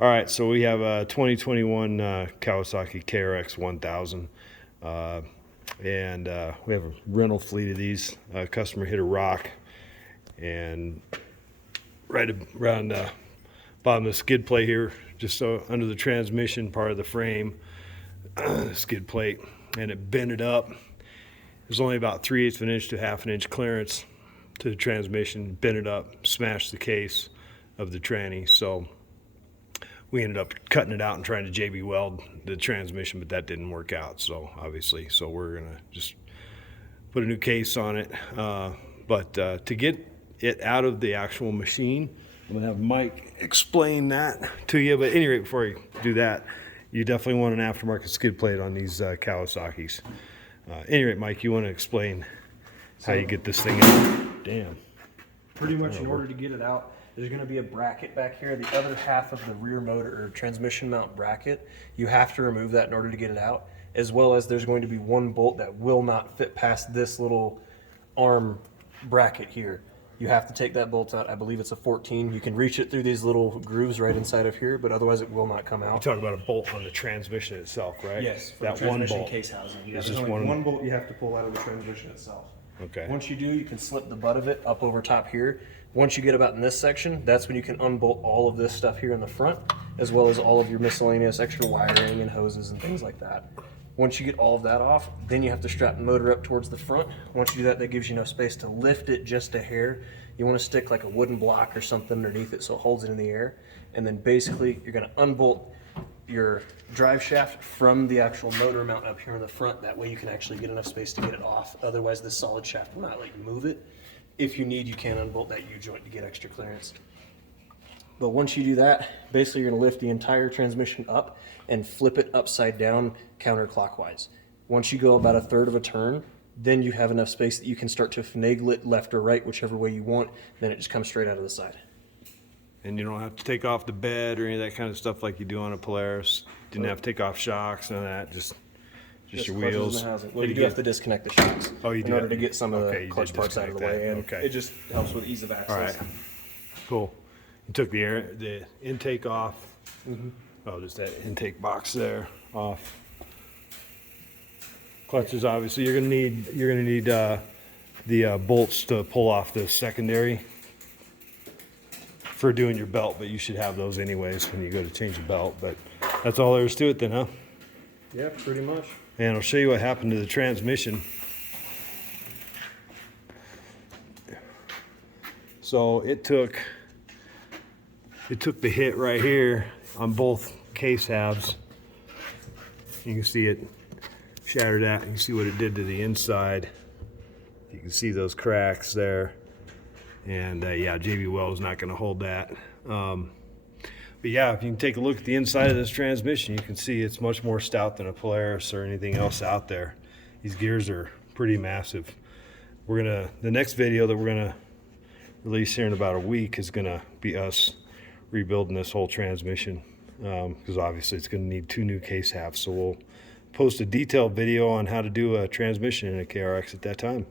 All right, so we have a 2021 Kawasaki KRX 1000, and we have a rental fleet of these. Customer hit a rock, and right around the bottom of the skid plate here, just so under the transmission part of the frame, skid plate, and it bent it up. There's only about 3/8 of an inch to half an inch clearance to the transmission. Bent it up, smashed the case of the tranny. So we ended up cutting it out and trying to JB weld the transmission, but that didn't work out. So obviously, so we're gonna just put a new case on it. But to get it out of the actual machine, I'm gonna have Mike explain that to you. But at any rate, before you do that, you definitely want an aftermarket skid plate on these Kawasaki's. At any rate, Mike, you want to explain how you get this thing out? Damn. Pretty much in order to get it out, there's going to be a bracket back here. The other half of the rear motor or transmission mount bracket, you have to remove that in order to get it out, as well as there's going to be one bolt that will not fit past this little arm bracket here. You have to take that bolt out. I believe it's a 14. You can reach it through these little grooves right inside of here, but otherwise it will not come out. You're talking about a bolt on the transmission itself, right? Yes, for that the transmission one bolt. case housing. It's There's just only one bolt you have to pull out of the transmission itself. Okay. Once you do, you can slip the butt of it up over top here. Once you get about in this section, that's when you can unbolt all of this stuff here in the front, as well as all of your miscellaneous extra wiring and hoses and things like that. Once you get all of that off, then you have to strap the motor up towards the front. Once you do that, that gives you enough space to lift it just a hair. You want to stick like a wooden block or something underneath it so it holds it in the air. And then basically you're going to unbolt your drive shaft from the actual motor mount up here in the front. That way you can actually get enough space to get it off. Otherwise this solid shaft will not let you move it. If you need, you can unbolt that U-joint to get extra clearance. But once you do that, basically you're going to lift the entire transmission up and flip it upside down counterclockwise. Once you go about a third of a turn, then you have enough space that you can start to finagle it left or right, whichever way you want. Then it just comes straight out of the side. And you don't have to take off the bed or any of that kind of stuff like you do on a Polaris. Didn't have to take off shocks, none of that. Just your wheels. Well, you do have to disconnect the shocks in order to get some of the clutch parts out of the way, and it just helps with ease of access. All right, cool. You took the intake off. Oh, there's that intake box there off. Clutches, obviously, you're gonna need the bolts to pull off the secondary for doing your belt, but you should have those anyways when you go to change the belt. But that's all there is to it then, huh? Yeah, pretty much. And I'll show you what happened to the transmission. So it took the hit right here on both case halves. You can see it shattered out. You can see what it did to the inside. You can see those cracks there. And yeah, JB Weld is not going to hold that. But yeah, if you can take a look at the inside of this transmission, you can see it's much more stout than a Polaris or anything else out there. These gears are pretty massive. The next video that we're gonna release here in about a week is gonna be us rebuilding this whole transmission, because obviously it's gonna need 2 new case halves. So we'll post a detailed video on how to do a transmission in a KRX at that time.